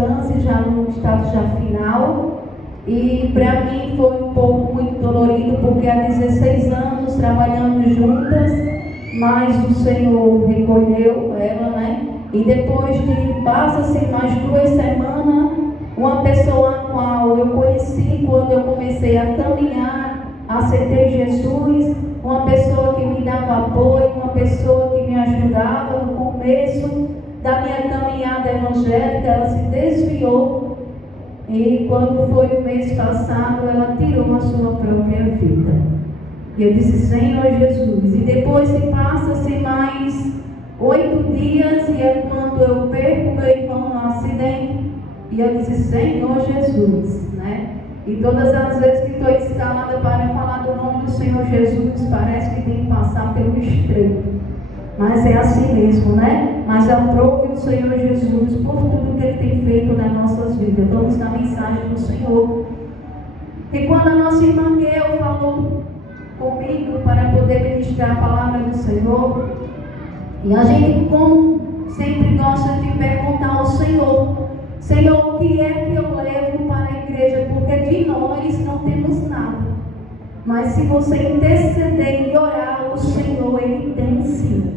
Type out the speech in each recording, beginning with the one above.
câncer já no estado já final. E para mim foi um pouco muito dolorido, porque há 16 anos trabalhando juntas, mas o Senhor recolheu ela, né? E depois de passa-se mais 2 semanas, uma pessoa a qual eu conheci quando eu comecei a caminhar, aceitei Jesus, uma pessoa que me dava apoio, uma pessoa que me ajudava no começo da minha caminhada evangélica, ela se desviou. E quando foi o mês passado, ela tirou a sua própria vida. E eu disse, Senhor Jesus. E depois se passa-se mais 8 dias, e é quando eu perco meu irmão no acidente. E eu disse, Senhor Jesus, né? E todas as vezes que estou escalada para falar do nome do Senhor Jesus, parece que tem que passar pelo estreito. Mas é assim mesmo, né? Mas aprove o Senhor Jesus por tudo que Ele tem feito nas nossas vidas. Vamos na mensagem do Senhor. E quando a nossa irmã Guel falou comigo para poder ministrar a palavra do Senhor, e a gente, como sempre, gosta de perguntar ao Senhor, Senhor, o que é que eu levo para a igreja? Porque de nós não temos nada. Mas se você interceder e orar, o Senhor, Ele tem sim.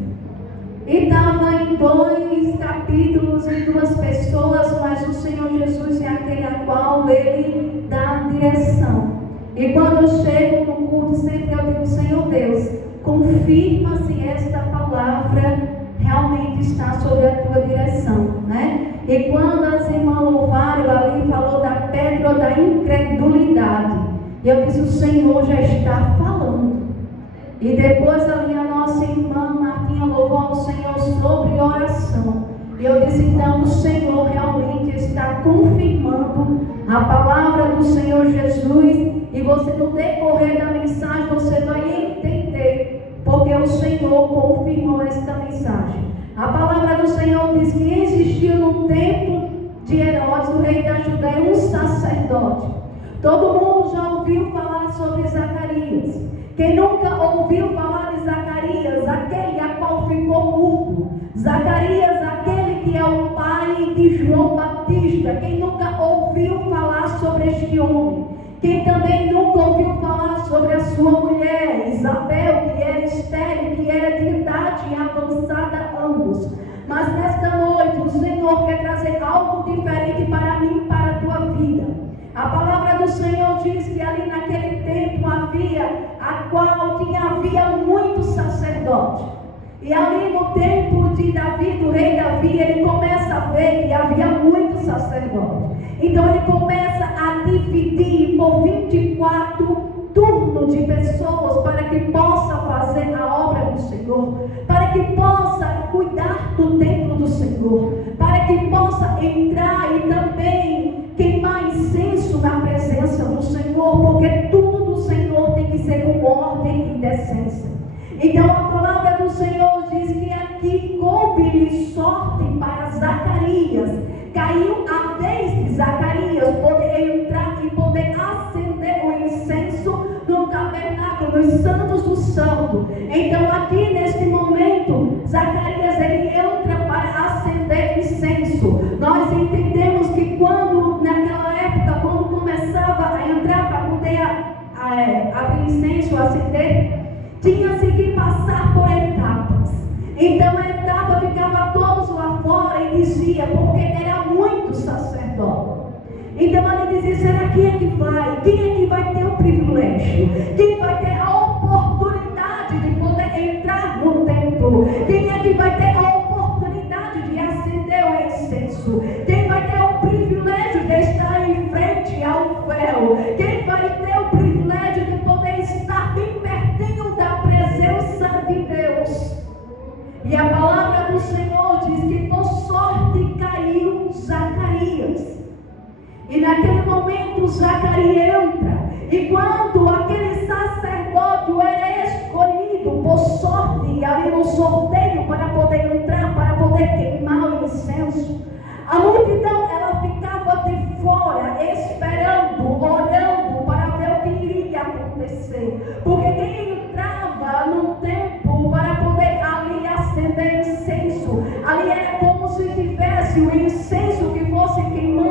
E estava em 2 capítulos e 2 pessoas, mas o Senhor Jesus é aquele a qual Ele dá a direção. E quando eu chego no culto, sempre eu digo, Senhor Deus, confirma se esta palavra realmente está sobre a tua direção, né? E quando as irmãs louvaram ali, falou da pedra da incredulidade. E eu disse, o Senhor já está falando. E depois ali a nossa irmã Martinha louvou ao Senhor sobre oração. E eu disse, então o Senhor realmente está confirmando a palavra do Senhor Jesus. E você, no decorrer da mensagem, você vai entender porque o Senhor confirmou esta mensagem. A palavra do Senhor diz que existiu no tempo de Herodes, o rei da Judéia, um sacerdote. Todo mundo já ouviu falar sobre Zacarias. Quem nunca ouviu falar de Zacarias, aquele a qual ficou mudo? Zacarias, aquele que é o pai de João Batista. Quem nunca ouviu falar sobre este homem? Quem também nunca ouviu falar sobre a sua mulher, Isabel, que era estéril, que era de idade avançada ambos. Mas nesta noite o Senhor quer trazer algo diferente para mim e para a tua vida. A palavra do Senhor diz que ali naquele tempo havia muitos sacerdotes. E ali no tempo de Davi, do rei Davi, ele começa a ver que havia muitos sacerdotes. Então ele começa a dividir por 24 turnos de pessoas para que possa fazer a obra do Senhor, para que possa cuidar do templo do Senhor, para que possa entrar e também queimar incenso na presença do Senhor, porque tudo do Senhor tem que ser com ordem e decência. Então a palavra do Senhor diz que aqui coube-lhe sorte para Zacarias. Caiu a vez de Zacarias poder entrar e poder acender o incenso no tabernáculo dos santos do santo. Então aqui neste momento, Zacarias ele entra para acender incenso. Nós entendemos que quando, naquela época, quando começava a entrar para poder abrir incenso, acender, tinha-se que passar por etapas. Então a etapa ficava todos lá fora e dizia, porque era muito sacerdote. Então ele dizia, será quem é que vai? Quem é que vai ter o privilégio? Quem vai ter a oportunidade de poder entrar no templo? Quem é que vai ter a oportunidade de acender o incenso? Quem vai ter o privilégio de estar em frente ao véu? Quem vai ter o privilégio de poder estar bem pertinho da presença de Deus? E a palavra do Senhor diz que por sorte caiu Zacarias. E naquele momento Zacarias entra. E quando aquele sacerdote era escolhido por sorte, havia um sorteio para poder entrar, para poder queimar o incenso, a multidão ela ficava de fora esperando, orando para ver o que iria acontecer. Porque quem entrava no templo para poder ali acender incenso, ali era como se tivesse o incenso que fosse queimando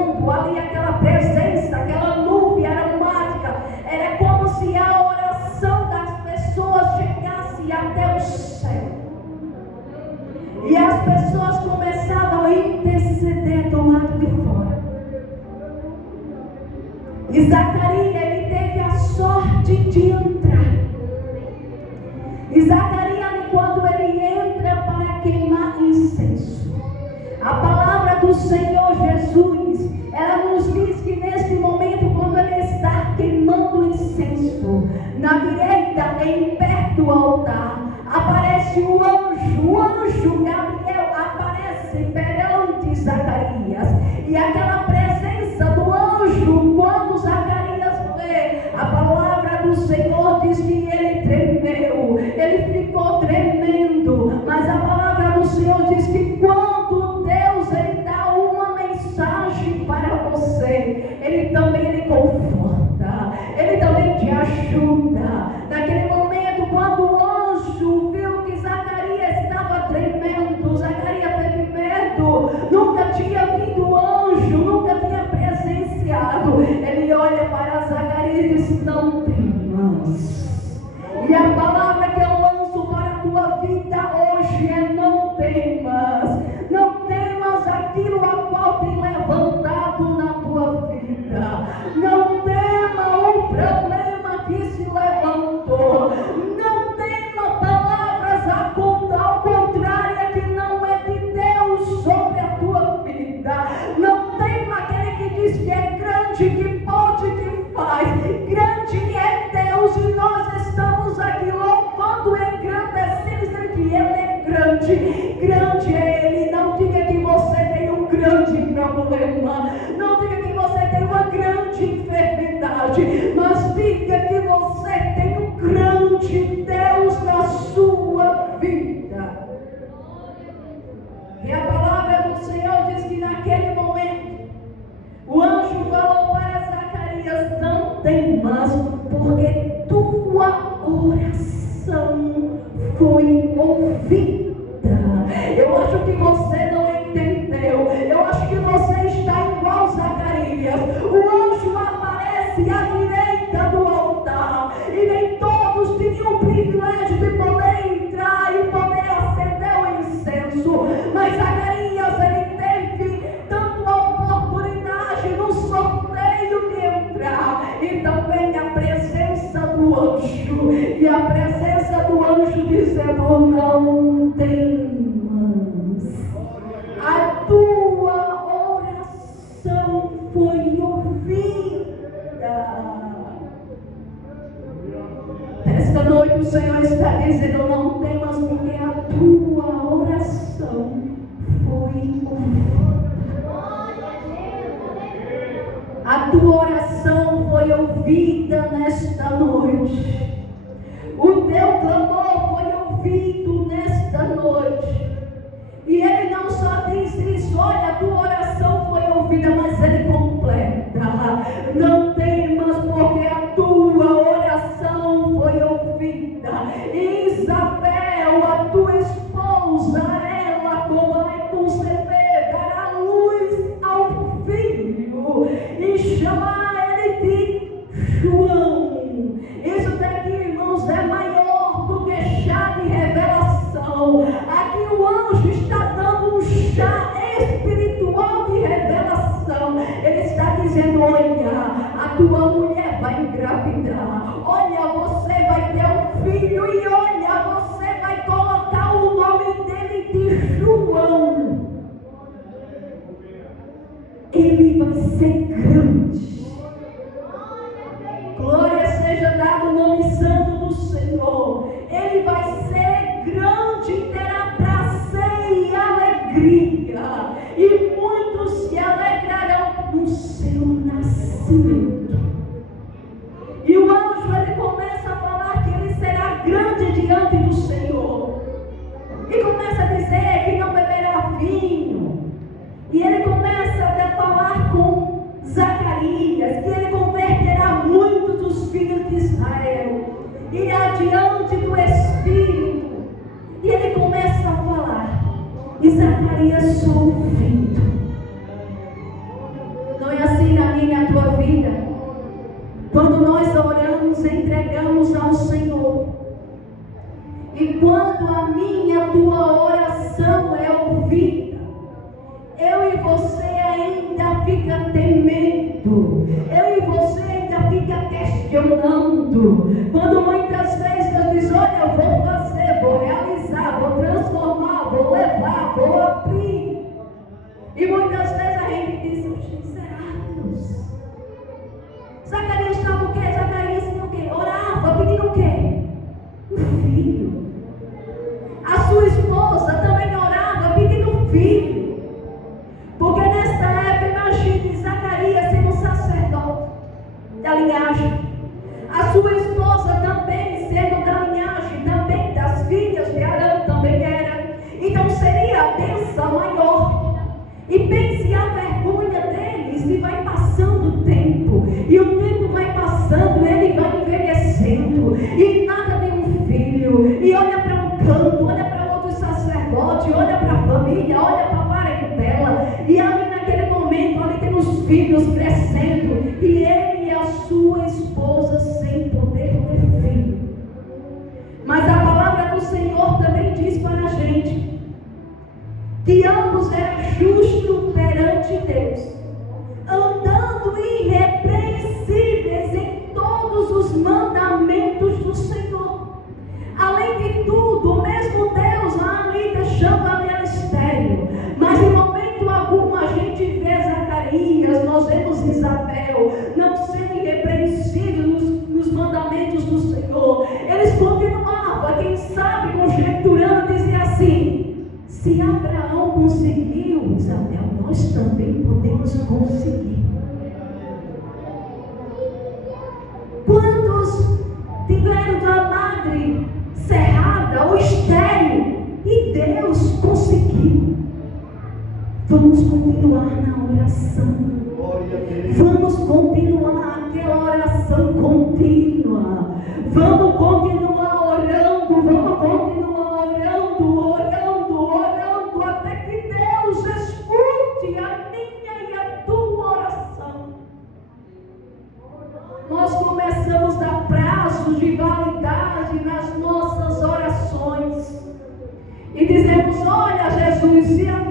E Zacarias, ele teve a sorte de entrar. E Zacarias, quando ele entra para queimar incenso, a palavra do Senhor Jesus, ela nos diz que neste momento, quando ele está queimando incenso, na direita, em pé do altar, aparece o anjo Gabriel aparece perante Zacarias. E aquela presença do anjo, quando Zacarias vê, a palavra do Senhor diz que ele tremeu, ele ficou tremendo. Mas a palavra do Senhor diz que quando Deus ele dá uma mensagem para você, ele também conforta, ele também te ajuda. Naquele momento, quando o anjo viu que Zacarias estava tremendo, Zacarias teve medo, nunca tinha vindo anjo, nunca tinha presenciado. Ele olha para Zacarias e diz: não temas. E a palavra que eu lanço para a tua vida hoje é: não temas. Não temas aquilo a qual tem levantado na tua vida. Não tema o problema que se levantou. Não tema palavras ao contrário que não é de Deus sobre a tua vida. Não tema aquele que diz que é grande, que pode, que faz. Grande é Deus e nós estamos aqui louvando, engrandecendo, dizendo que Ele é grande. Grande é Ele. Não diga que você tem um grande problema. Não diga que você tem uma grande enfermidade. Mas diga que você tem um grande Deus na sua vida. E a palavra do Senhor diz que naquele momento o anjo falou para Zacarias: não temas, porque tua oração foi ouvida. Eu acho que você não entendeu. Eu acho que você está igual Zacarias. O anjo aparece à direita do altar e nem todos tinham o privilégio de poder entrar e poder acender o incenso. Mas Zacarias, ele teve tanto a oportunidade no sorteio de entrar e também a presença do anjo. E a presença do anjo dizendo: não temas. A tua oração foi ouvida. Esta noite o Senhor está dizendo: não temas, porque a tua oração foi ouvida. A tua oração foi ouvida nesta noite. O teu clamor foi ouvido nesta noite. E ele não só diz isso: olha, a tua oração foi ouvida, mas ele completa: não temas, porque a tua oração foi ouvida. Isabel, a tua esposa, ela, como vai conceber, dará luz ao filho e chamará ele de João. Isso daqui, irmãos, é maior do que chá de revelação. Aqui o anjo está dando um chá espiritual de revelação. Ele está dizendo: olha, a tua mulher vai engravidar. Olha, você vai ter um filho. E olha, você vai colocar o nome dele de João. Ele vai ser grande. Glória seja dado o nome santo do Senhor. Ele vai ser grande, terá prazer e alegria, e muitos se alegrarão no seu nascimento. E o anjo, ele começa a falar que ele será grande diante do Senhor, e começa a dizer que não beberá vinho. E ele começa a falar com Zacarias que ele converterá muitos dos filhos de Israel, irá diante do Espírito. E ele começa a falar, e Zacarias ouvindo. Não é assim na minha e na tua vida? Quando nós oramos, entregamos ao Senhor, e quando a minha e a tua oração é ouvida, eu e você ainda fica temendo, eu e você questionando, quando muitas vezes Deus diz, olha, eu vou fazer, vou realizar, vou transformar, vou levar, vou abrir. E muitas vezes a gente diz, será Deus? Zacarias estava o quê? Zacarias tinha o quê? Orava, pedindo o quê? Um filho. A sua esposa também orava, pedindo um filho. Porque nesta época, imagine Zacarias sendo um sacerdote da linhagem. A sua esposa também sendo da linhagem, também das filhas de Arão, também era. Então seria a bênção maior. E pense a vergonha deles, e vai passando o tempo. E o tempo vai passando, ele vai envelhecendo. E nada de um filho. E olha para um canto, olha para outro sacerdote, olha para a família, olha para a parentela. E ali naquele momento, ali tem os filhos crescendo. E ele e a sua esposa sem poder ter filho. Mas a palavra do Senhor também diz para a gente que ambos eram justos perante Deus, andando irrepreensíveis em todos os mandamentos do Senhor. Além de tudo, o mesmo Deus lá ali deixando a mulher estéril. Mas em momento algum a gente vê Zacarias, nós vemos Isabel, não sendo irrepreensíveis nos mandamentos do Senhor. Eles continuavam, quem sabe, conjecturando, dizia assim: se Abraão conseguiu, Isabel, nós também podemos conseguir. Quantos tiveram a madre cerrada ou estéril e Deus conseguiu? Vamos continuar na oração. Vamos continuar aquela oração contínua. Vamos continuar orando. Vamos continuar orando, até que Deus escute a minha e a tua oração. Nós começamos a dar prazos de validade nas nossas orações. E dizemos, olha Jesus, se a